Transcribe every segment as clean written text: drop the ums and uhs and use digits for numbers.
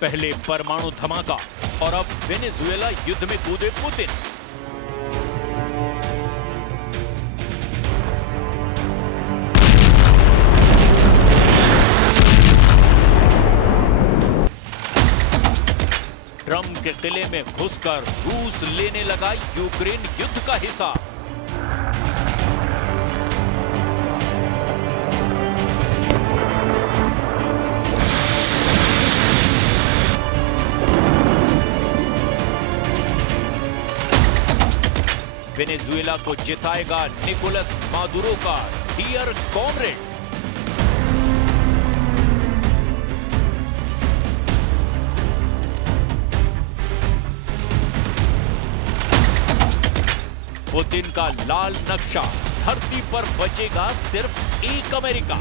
पहले परमाणु धमाका और अब वेनेजुएला युद्ध में कूदे पुतिन। ट्रंप के किले में घुसकर रूस लेने लगा यूक्रेन युद्ध का हिस्सा। वेनेजुएला को जिताएगा निकोलस मादुरो का डियर कॉमरेड। पुतिन का लाल नक्शा, धरती पर बचेगा सिर्फ एक अमेरिका।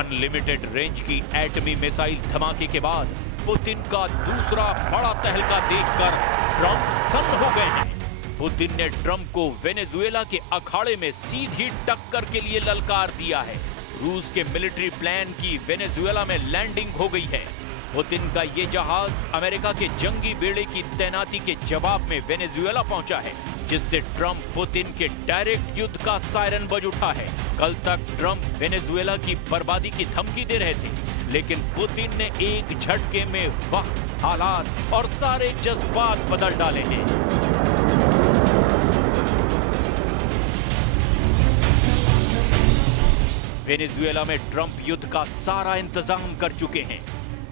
अनलिमिटेड रेंज की एटमी मिसाइल धमाके के बाद पुतिन का दूसरा बड़ा तहलका देखकर ट्रंप सन्न हो गए हैं। पुतिन ने ट्रंप को वेनेजुएला के अखाड़े में सीधी टक्कर के लिए ललकार दिया है। रूस के मिलिट्री प्लान की वेनेजुएला में लैंडिंग हो गई है। पुतिन का ये जहाज अमेरिका के जंगी बेड़े की तैनाती के जवाब में वेनेजुएला पहुंचा है, जिससे ट्रंप पुतिन के डायरेक्ट युद्ध का सायरन बज उठा है। कल तक ट्रंप वेनेजुएला की बर्बादी की धमकी दे रहे थे, लेकिन पुतिन ने एक झटके में वक्त, हालात और सारे जज्बात बदल डाले हैं। वेनेजुएला में ट्रंप युद्ध का सारा इंतजाम कर चुके हैं।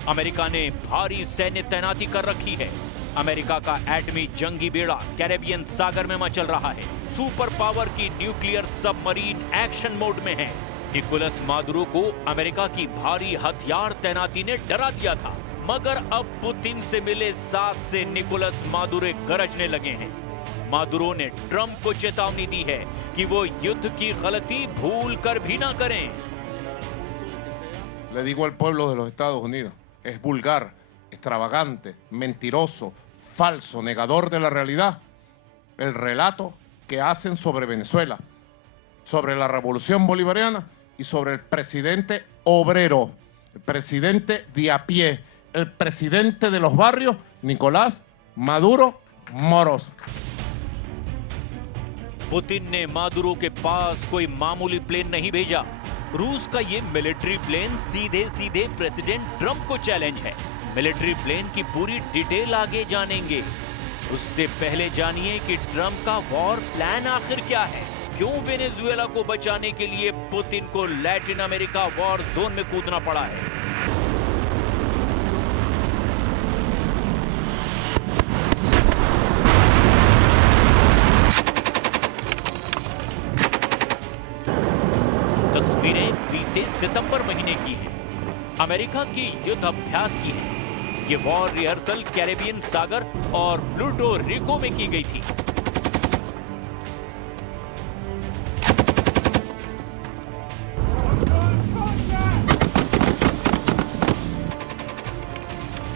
अमेरिका ने भारी सैन्य तैनाती कर रखी है। अमेरिका का एटमी जंगी बेड़ा कैरेबियन सागर में मचल रहा है। सुपर पावर की न्यूक्लियर सबमरीन एक्शन मोड में है। निकोलस मादुरो को अमेरिका की भारी हथियार तैनाती ने डरा दिया था, मगर अब पुतिन से मिले साथ से निकोलस मादुरो गरजने लगे हैं। मादुरो ने ट्रंप को चेतावनी दी है कि वो युद्ध की गलती भूल कर भी ना करें। Le digo al pueblo de los Estados Unidos, es vulgar, extravagante, mentiroso, falso, negador de la realidad, el relato que hacen sobre Venezuela, sobre la revolución bolivariana y sobre el presidente obrero, el presidente de a pie, el presidente de los barrios, Nicolás Maduro Moros। Putin ने Maduro के पास कोई मामूली plane नहीं भेजा। रूस का ये military plane सीधे सीधे प्रेसिडेंट ट्रंप को चैलेंज है। मिलिट्री प्लेन की पूरी डिटेल आगे जानेंगे। उससे पहले जानिए कि ट्रंप का वॉर प्लान आखिर क्या है। क्यों वेनेजुएला को बचाने के लिए पुतिन को लैटिन अमेरिका वॉर जोन में कूदना पड़ा है। तस्वीरें बीते सितंबर महीने की हैं। अमेरिका की युद्ध अभ्यास की है। ये वॉर रिहर्सल कैरेबियन सागर और प्लूटो रिको में की गई थी।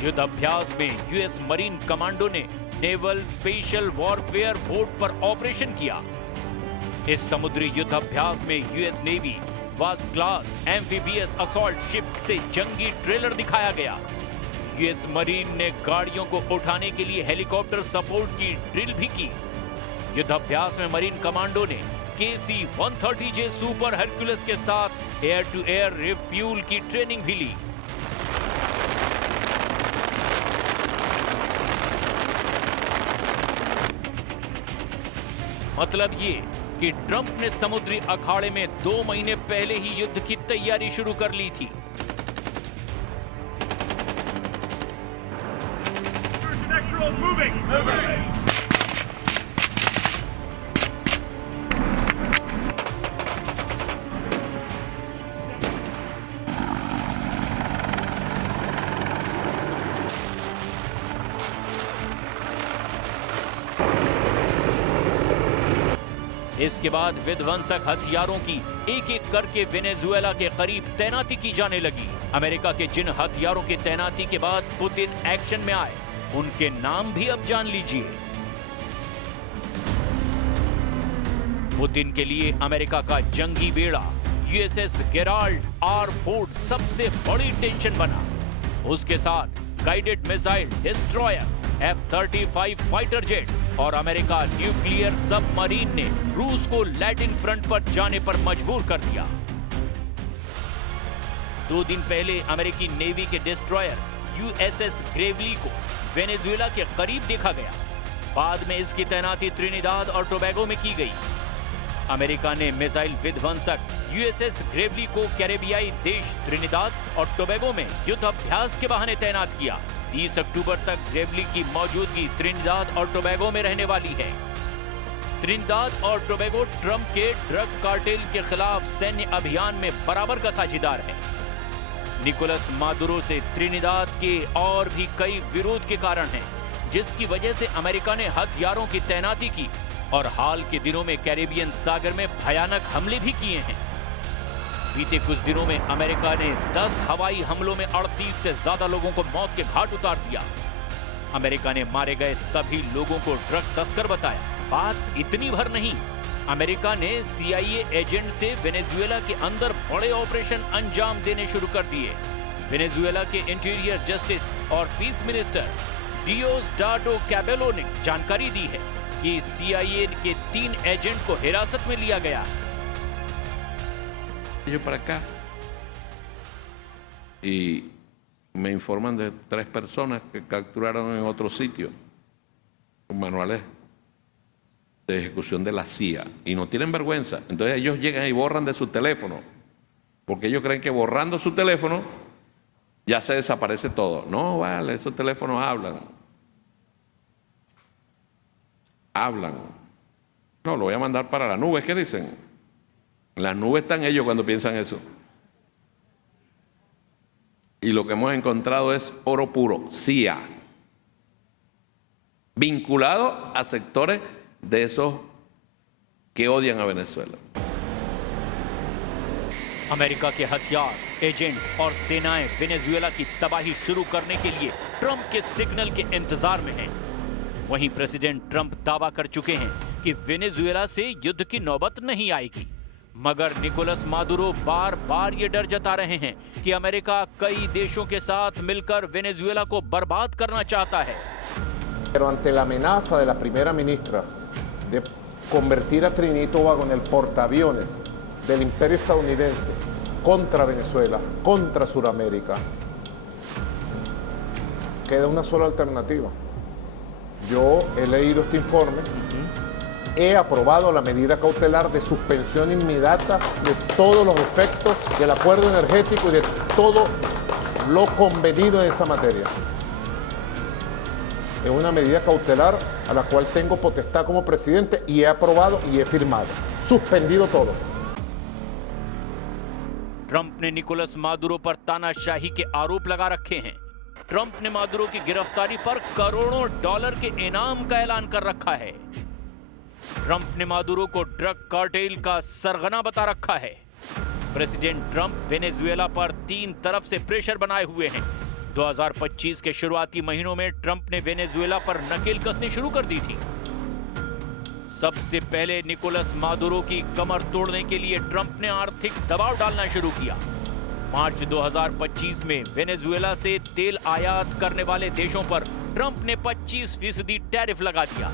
युद्ध अभ्यास में यूएस मरीन कमांडो ने नेवल स्पेशल वॉरफेयर बोट पर ऑपरेशन किया। इस समुद्री युद्ध अभ्यास में US navy vast class amphibious assault ship से जंगी ट्रेलर दिखाया गया। यूएस मरीन ने गाड़ियों को उठाने के लिए हेलीकॉप्टर सपोर्ट की ड्रिल भी की। युद्ध अभ्यास में मरीन कमांडो ने KC-130J सुपर हरक्यूलिस के साथ एयर टू एयर रिफ्यूल की ट्रेनिंग भी ली। मतलब ये कि ट्रंप ने समुद्री अखाड़े में 2 महीने पहले ही युद्ध की तैयारी शुरू कर ली थी। इसके बाद विध्वंसक हथियारों की एक एक करके वेनेजुएला के करीब तैनाती की जाने लगी। अमेरिका के जिन हथियारों की तैनाती के बाद पुतिन एक्शन में आए, उनके नाम भी अब जान लीजिए। पुतिन के लिए अमेरिका का जंगी बेड़ा यूएसएस गेराल्ड आर फोर्ड सबसे बड़ी टेंशन बना। उसके साथ guided missile destroyer, F-35 fighter jet और अमेरिका न्यूक्लियर सबमरीन ने रूस को लैटिन फ्रंट पर जाने पर मजबूर कर दिया। 2 दिन पहले अमेरिकी नेवी के डिस्ट्रॉयर यूएसएस ग्रेवली को वेनेजुएला के करीब देखा गया। बाद में इसकी तैनाती त्रिनिदाद और टोबैगो में की गई। अमेरिका ने मिसाइल विध्वंसक यूएसएस ग्रेवली को कैरेबियाई देश त्रिनिदाद और टोबैगो में युद्ध अभ्यास के बहाने तैनात किया। 30 अक्टूबर तक ग्रेवली की मौजूदगी त्रिनिदाद और टोबैगो में रहने वाली है। त्रिनिदाद और टोबैगो ट्रंप के ड्रग कार्टेल के खिलाफ सैन्य अभियान में बराबर का साझीदार है। निकोलस मादुरो से त्रिनिदाद के और भी कई विरोध के कारण हैं, जिसकी वजह से अमेरिका ने हथियारों की तैनाती की और हाल के दिनों में कैरेबियन सागर में भयानक हमले भी किए हैं। बीते कुछ दिनों में अमेरिका ने 10 हवाई हमलों में 38 से ज्यादा लोगों को मौत के घाट उतार दिया। अमेरिका ने मारे गए सभी लोगों को ड्रग तस्कर बताया। बात इतनी भर नहीं, अमेरिका ने CIA एजेंट से वेनेजुएला के अंदर बड़े ऑपरेशन अंजाम देने शुरू कर दिए। वेनेजुएला के इंटीरियर जस्टिस और पीस मिनिस्टर डियोस्डाडो कैबेलो ने जानकारी दी है कि CIA के 3 एजेंट को हिरासत में लिया गया। Yo para acá y me informan de 3 personas que capturaron en otro sitio con manuales de ejecución de la CIA y no tienen vergüenza. Entonces ellos llegan y borran de su teléfono porque ellos creen que borrando su teléfono ya se desaparece todo. No, vale, esos teléfonos hablan. No, lo voy a mandar para la nube, ¿qué dicen? En la nube están ellos cuando piensan eso. Y lo que hemos encontrado es oro puro, CIA, vinculado a sectores de esos que odian a Venezuela. America के हथियार, agent और सेनाएं Venezuela की तबाही शुरू करने के लिए ट्रंप के सिग्नल के इंतजार में हैं। वहीं प्रेसिडेंट ट्रंप दावा कर चुके हैं कि वेनेजुएला से युद्ध की नौबत नहीं आएगी, मगर निकोलस मादुरो बार बार ये डर जता रहे हैं कि अमेरिका कई देशों के साथ मिलकर वेनेजुएला को बर्बाद करना चाहता है। Pero ante la amenaza de la primera ministra de convertir a Trinidad y Tobago en el portaaviones del imperio estadounidense contra Venezuela, contra Sudamérica, queda una sola alternativa. Yo he leído este informe, he aprobado la medida cautelar de suspensión inmediata de todos los efectos del acuerdo energético y de todo lo convenido en esa materia. Es una medida cautelar a la cual tengo potestad como presidente y he aprobado y he firmado. Suspendido todo. Trump ने Nicolas Maduro पर तानाशाही के आरोप लगा रखे हैं। Trump ने Maduro की गिरफ्तारी पर करोड़ों डॉलर के इनाम का ऐलान कर रखा है। ट्रंप ने मादुरो को ड्रग कार्टेल का सरगना बता रखा है। प्रेसिडेंट ट्रंप वेनेजुएला पर 3 तरफ से प्रेशर बनाए हुए हैं। 2025 के शुरुआती महीनों में ट्रंप ने वेनेजुएला पर नकेल कसनी शुरू कर दी थी। सबसे पहले निकोलस मादुरो की कमर तोड़ने के लिए ट्रंप ने आर्थिक दबाव डालना शुरू किया। मार्च 2025 में वेनेजुएला से तेल आयात करने वाले देशों पर ट्रंप ने 25% टैरिफ लगा दिया।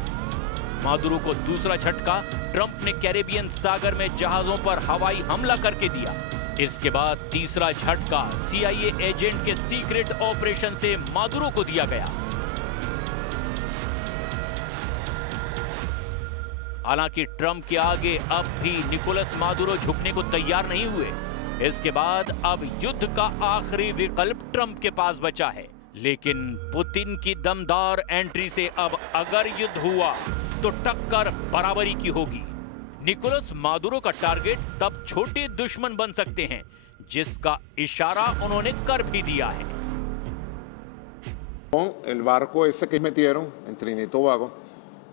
मादुरो को दूसरा झटका ट्रंप ने कैरेबियन सागर में जहाजों पर हवाई हमला करके दिया। इसके बाद तीसरा झटका CIA एजेंट के सीक्रेट ऑपरेशन से मादुरो को दिया गया। हालांकि ट्रंप के आगे अब भी निकोलस मादुरो झुकने को तैयार नहीं हुए। इसके बाद अब युद्ध का आखिरी विकल्प ट्रंप के पास बचा है, लेकिन पुतिन की दमदार एंट्री से अब अगर युद्ध हुआ तो टक्कर बराबरी की होगी। निकोलस मादुरो का टारगेट तब छोटे दुश्मन बन सकते हैं, जिसका इशारा उन्होंने कर भी दिया है। Con el barco ese que metieron en Trinidad y Tobago,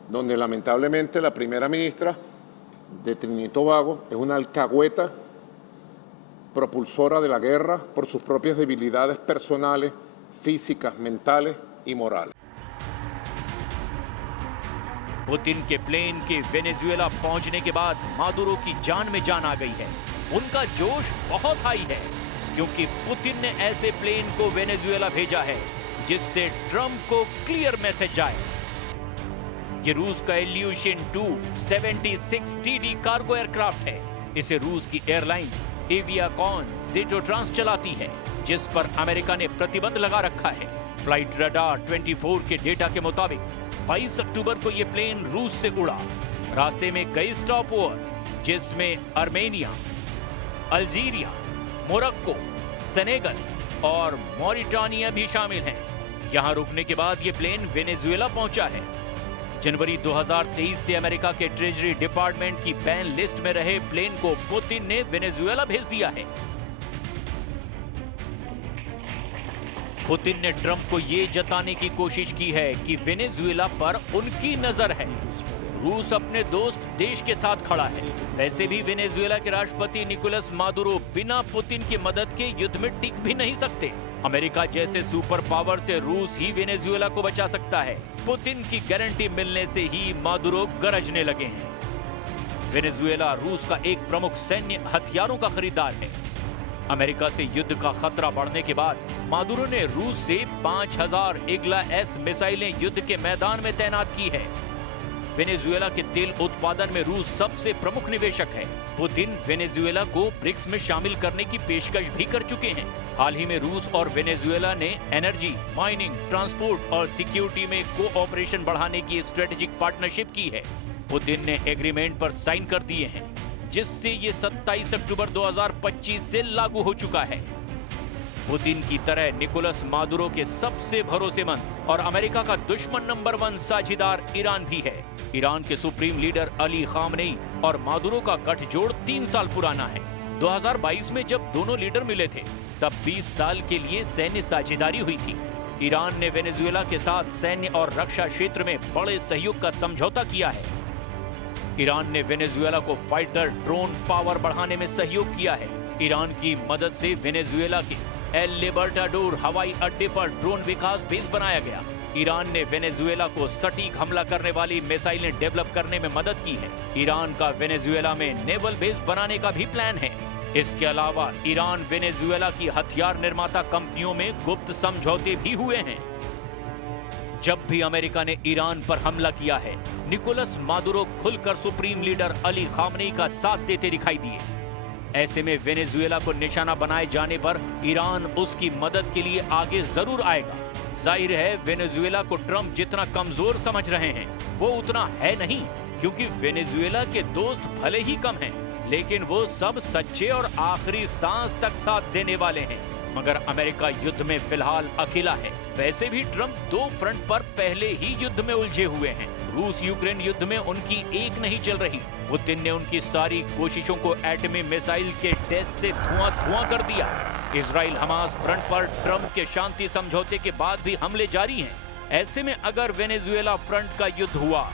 donde lamentablemente la primera ministra de Trinidad y Tobago es una alcahueta propulsora de la guerra por sus propias debilidades personales, físicas, mentales y morales. Putin के plane के Venezuela पहुंचने के बाद Maduro की जान में जान आ गई है। उनका जोश बहुत हाई है, क्योंकि पुतिन ने ऐसे प्लेन को वेनेजुएला भेजा है जिससे ट्रंप को क्लियर मैसेज जाए। ये रूस का इल्यूशन 276 TD कार्गो एयरक्राफ्ट है। इसे रूस की एयरलाइंस एवियाकॉन जेटोट्रांस चलाती है, जिस पर अमेरिका ने प्रतिबंध लगा रखा है। फ्लाइट रडार 24 के डेटा के मुताबिक 22 अक्टूबर को यह प्लेन रूस से उड़ा। रास्ते में कई स्टॉप ओवर, जिसमें आर्मेनिया, अल्जीरिया, मोरक्को, सेनेगल और मॉरिटानिया भी शामिल हैं। यहां रुकने के बाद यह प्लेन वेनेजुएला पहुंचा है। जनवरी 2023 से अमेरिका के ट्रेजरी डिपार्टमेंट की बैन लिस्ट में रहे प्लेन को पुतिन ने वेनेजुएला भेज दिया है। पुतिन ने ट्रंप को यह जताने की कोशिश की है कि वेनेजुएला पर उनकी नजर है। रूस अपने दोस्त देश के साथ खड़ा है। वैसे भी वेनेजुएला के राष्ट्रपति निकोलस मादुरो बिना पुतिन की मदद के युद्ध में टिक भी नहीं सकते। अमेरिका जैसे सुपर पावर से रूस ही वेनेजुएला को बचा सकता है। पुतिन की गारंटी मिलने से ही मादुरो गरजने लगे हैं। वेनेजुएला रूस का एक प्रमुख सैन्य हथियारों का खरीदार है। अमेरिका से युद्ध का खतरा बढ़ने के बाद मादुरो ने रूस से 5000 इग्ला-S मिसाइलें युद्ध के मैदान में तैनात की है। वेनेजुएला के तेल उत्पादन में रूस सबसे प्रमुख निवेशक है। पुतिन वेनेजुएला को ब्रिक्स में शामिल करने की पेशकश भी कर चुके हैं। हाल ही में रूस और वेनेजुएला ने एनर्जी, माइनिंग, ट्रांसपोर्ट और सिक्योरिटी में कोऑपरेशन बढ़ाने की स्ट्रेटेजिक पार्टनरशिप की है। पुतिन ने एग्रीमेंट पर साइन कर दिए हैं, जिससे ये 27 अक्टूबर 2025 से लागू हो चुका है। पुतिन की तरह निकोलस मादुरो के सबसे भरोसेमंद और अमेरिका का दुश्मन नंबर 1 साझेदार ईरान भी है। ईरान के सुप्रीम लीडर अली खामनेई और मादुरो का गठजोड़ 3 साल पुराना है। 2022 में जब दोनों लीडर मिले थे, तब 20 साल के लिए सैन्य साझेदारी हुई थी। ईरान ने वेनेजुएला के साथ सैन्य और रक्षा क्षेत्र में बड़े सहयोग का समझौता किया है। ईरान ने वेनेजुएला को फाइटर ड्रोन पावर बढ़ाने में सहयोग किया है। ईरान की मदद से वेनेजुएला के एल लिबर्टाडोर हवाई अड्डे पर ड्रोन विकास बेस बनाया गया। ईरान ने वेनेजुएला को सटीक हमला करने वाली मिसाइलें डेवलप करने में मदद की है। ईरान का वेनेजुएला में नेवल बेस बनाने का भी प्लान है। इसके अलावा ईरान वेनेजुएला की हथियार निर्माता कंपनियों में गुप्त समझौते भी हुए हैं। जब भी अमेरिका ने ईरान पर हमला किया है, निकोलस मादुरो खुलकर सुप्रीम लीडर अली खामनेई का साथ देते दिखाई दिए। ऐसे में वेनेजुएला को निशाना बनाए जाने पर ईरान उसकी मदद के लिए आगे जरूर आएगा। जाहिर है, वेनेजुएला को ट्रंप जितना कमजोर समझ रहे हैं, वो उतना है नहीं, क्योंकि वेनेजुएला के दोस्त भले ही कम हैं, लेकिन वो सब सच्चे और आखिरी सांस तक साथ देने वाले हैं। मगर अमेरिका युद्ध में फिलहाल अकेला है। वैसे भी ट्रंप 2 फ्रंट पर पहले ही युद्ध में उलझे हुए हैं। रूस यूक्रेन युद्ध में उनकी एक नहीं चल रही। पुतिन ने उनकी सारी कोशिशों को एटमी मिसाइल के टेस्ट से धुआं कर दिया। इजराइल हमास फ्रंट पर ट्रंप के शांति समझौते के बाद भी हमले जारी हैं। ऐसे में अगर वेनेजुएला फ्रंट का युद्ध हुआ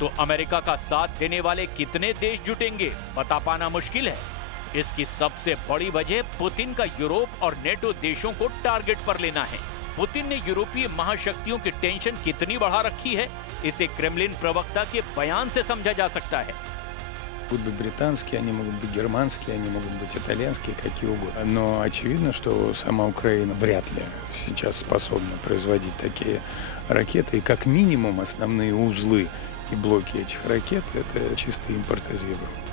तो अमेरिका का साथ देने वाले कितने देश जुटेंगे, बता पाना मुश्किल है। इसकी सबसे बड़ी वजह पुतिन का यूरोप और नेटो देशों को टारगेट पर लेना है। पुतिन ने यूरोपीय महाशक्तियों की टेंशन कितनी बढ़ा रखी है, इसे क्रेमलिन प्रवक्ता के बयान से समझा जा सकता है। Могут быть британские, они могут быть германские, они могут быть итальянские, какие угодно. Но очевидно, что сама Украина вряд ли сейчас способна производить такие ракеты. И как минимум основные узлы и блоки этих ракет – это чистый импорт из Европы.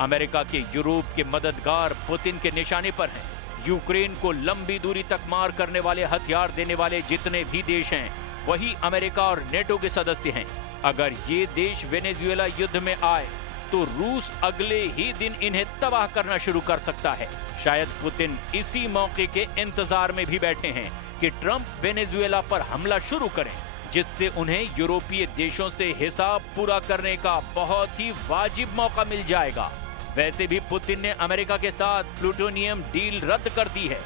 अमेरिका के यूरोप के मददगार पुतिन के निशाने पर हैं। यूक्रेन को लंबी दूरी तक मार करने वाले हथियार देने वाले जितने भी देश हैं, वही अमेरिका और नेटो के सदस्य हैं। अगर ये देश वेनेजुएला युद्ध में आए तो रूस अगले ही दिन इन्हें तबाह करना शुरू कर सकता है। शायद पुतिन इसी मौके के इंतजार में भी बैठे हैं कि ट्रंप वेनेजुएला पर हमला शुरू करें, जिससे उन्हें यूरोपीय देशों से हिसाब पूरा करने का बहुत ही वाजिब मौका मिल जाएगा। वैसे भी पुतिन ने अमेरिका के साथ प्लूटोनियम डील रद्द कर दी है,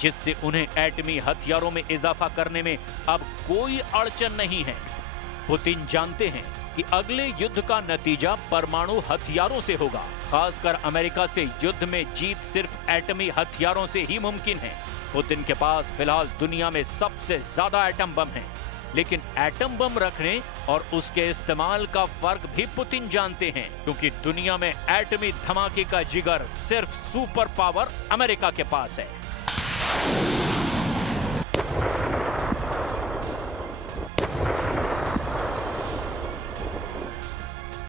जिससे उन्हें एटमी हथियारों में इजाफा करने में अब कोई अड़चन नहीं है। पुतिन जानते हैं कि अगले युद्ध का नतीजा परमाणु हथियारों से होगा। खासकर अमेरिका से युद्ध में जीत सिर्फ एटमी हथियारों से ही मुमकिन है। पुतिन के पास फिलहाल दुनिया में सबसे ज्यादा एटम बम हैं। लेकिन एटम बम रखने और उसके इस्तेमाल का फर्क भी पुतिन जानते हैं, क्योंकि दुनिया में एटमी धमाके का जिगर सिर्फ सुपर पावर अमेरिका के पास है।